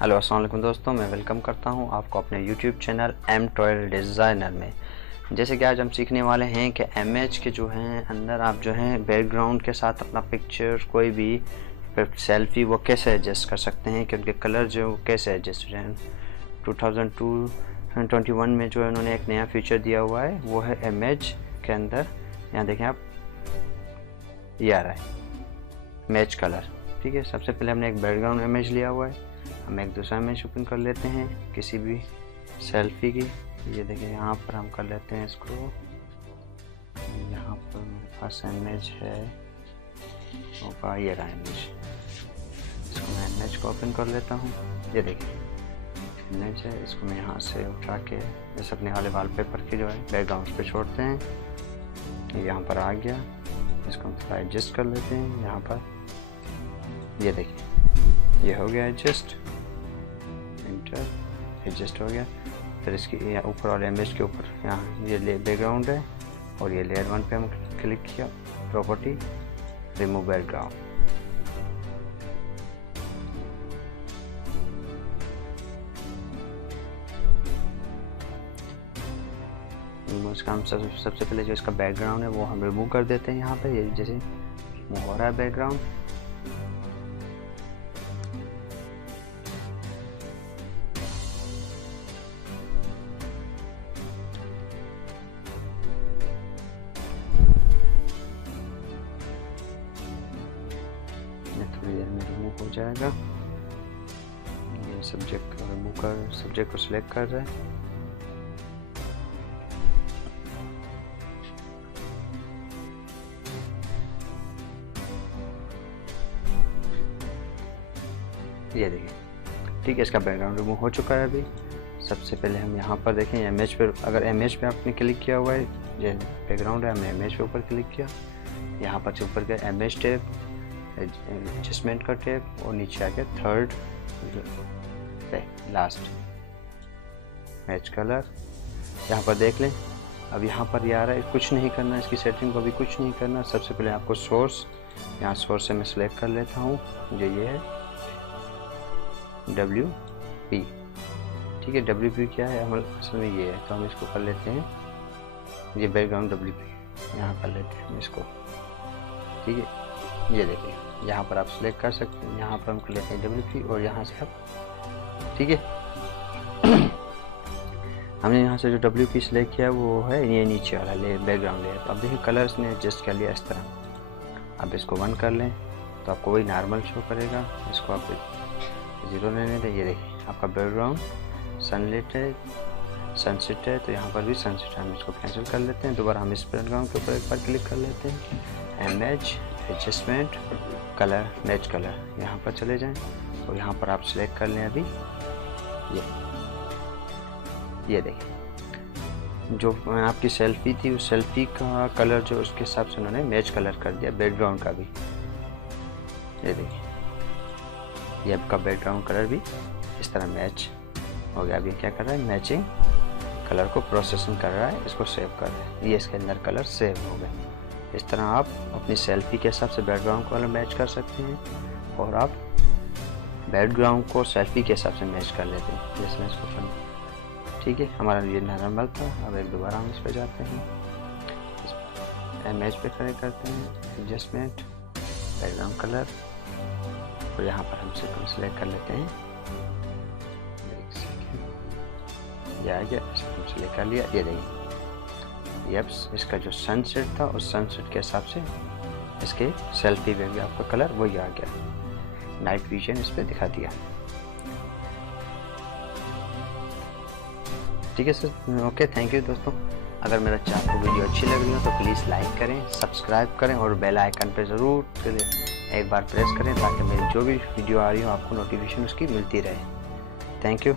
Hello अस्सलाम वालेकुम दोस्तों, मैं वेलकम करता हूं आपको अपने यूट्यूब चैनल एम टॉयल डिज़ाइनर में। जैसे कि आज हम सीखने वाले हैं कि इमेज के जो हैं अंदर आप जो हैं बैकग्राउंड के साथ अपना पिक्चर कोई भी सेल्फी वो कैसे एडजस्ट कर सकते हैं कि उनके कलर जो कैसे एडजस्ट हो जाए। 2021 में जो है उन्होंने एक नया फीचर दिया हुआ है, वो है इमेज के अंदर। यहाँ देखें आप, ये आ रहा है मैच कलर। ठीक है, सबसे पहले हमने एक बैकग्राउंड इमेज लिया हुआ है, हम एक दूसरा इमेज ओपन कर लेते हैं किसी भी सेल्फी की। ये देखिए यहाँ पर हम कर लेते हैं इसको, यहाँ पर मेरे पास इमेज है होगा ये रहा इमेज, इसको मैं इमेज को ओपन कर लेता हूँ। ये देखिए इमेज है, इसको मैं यहाँ से उठा के जैसे अपने वाले वॉलपेपर के जो है बैकग्राउंड पे छोड़ते हैं। यहाँ पर आ गया, इसको हम थोड़ा एडजस्ट कर लेते हैं यहाँ पर। ये देखिए ये हो गया एडजस्ट, इंटर एडजस्ट हो गया। फिर इसकी ऊपर वाले इमेज के ऊपर यहाँ ये बैकग्राउंड है और ये लेयर 1 पे हम क्लिक किया, प्रॉपर्टी रिमूव बैकग्राउंड। इसका हम सबसे पहले जो इसका बैकग्राउंड है वो हम रिमूव कर देते हैं। यहाँ पे ये जैसे हो रहा है बैकग्राउंड, थोड़ी देर में रिमूव हो जाएगा। ये सब्जेक्ट को रिमूव कर, सब्जेक्ट को सिलेक्ट कर रहे हैं। ये देखिए, ठीक है, इसका बैकग्राउंड रिमूव हो चुका है। अभी सबसे पहले हम यहाँ पर देखें इमेज पर, अगर इमेज पे आपने क्लिक किया हुआ है, ये बैकग्राउंड है, हमने इमेज पे ऊपर क्लिक किया, यहाँ पर से ऊपर गया इमेज टैब, एडजस्टमेंट का टैब और नीचे आ गया थर्ड लास्ट मैच कलर। यहाँ पर देख लें, अब यहाँ पर ये आ रहा है, कुछ नहीं करना, इसकी सेटिंग को भी कुछ नहीं करना। सबसे पहले आपको सोर्स, यहाँ सोर्स से मैं सिलेक्ट कर लेता हूँ, जो ये है WP। ठीक है, WP क्या है असल में ये है, तो हम इसको कर लेते हैं, ये बैकग्राउंड WP यहाँ कर लेते हैं हम इसको। ठीक है, ये देखिए यहाँ पर आप सिलेक्ट कर सकते हैं, यहाँ पर हम कर लेते हैं WP और यहाँ से आप, ठीक है हमने यहाँ से जो WP सिलेक्ट किया वो है ये नीचे वाला लेयर, बैकग्राउंड लेयर। तो अब देखिए कलर्स ने एडजस्ट कर लिया इस तरह। अब इसको 1 कर लें तो आपको वही नॉर्मल शो करेगा, इसको आप 0 लेने दें। ये देखिए आपका बैकग्राउंड सनलाइट है, सनसेट है, तो यहाँ पर भी सनसेट है। हम इसको कैंसिल कर लेते हैं। दोबारा हम इस बैकग्राउंड के ऊपर एक बार क्लिक कर लेते हैं, image adjustment colour match colour, यहाँ पर चले जाएं और यहाँ पर आप सिलेक्ट कर लें अभी ये देखिए जो आपकी सेल्फी थी उस सेल्फी का कलर जो उसके हिसाब से उन्होंने मैच कलर कर दिया बैकग्राउंड का भी। ये देखिए ये आपका बैकग्राउंड कलर भी इस तरह मैच हो गया। अभी क्या कर रहा है, मैचिंग कलर को प्रोसेसिंग कर रहा है, इसको सेव कर रहा है, ये इसके अंदर कलर सेव हो गए। इस तरह आप अपनी सेल्फी के हिसाब से बैकग्राउंड कलर मैच कर सकते हैं और आप बैकग्राउंड को सेल्फी के हिसाब से मैच कर लेते हैं, जैसे मैं इसको कर। ठीक है, हमारा ये नॉर्मल था। अब एक दोबारा हम इस पर जाते हैं, इमेज पे खड़े करते हैं, एडजस्टमेंट बैकग्राउंड कलर और यहाँ पर हम सिलेक्ट कर लेते हैं। ये आ गया, इसको हम सिलेक्ट कर लिया। ये देखिए ये इसका जो सनसेट था उस सनसेट के हिसाब से इसके सेल्फी में भी आपका कलर वही आ गया, नाइट विजन इस पर दिखा दिया। ठीक है सर, ओके, थैंक यू दोस्तों। अगर मेरा आपको वीडियो अच्छी लग रही हो तो प्लीज़ लाइक करें, सब्सक्राइब करें और बेल आइकन पे ज़रूर एक बार प्रेस करें ताकि मेरी जो भी वीडियो आ रही हो आपको नोटिफिकेशन उसकी मिलती रहे। Thank you.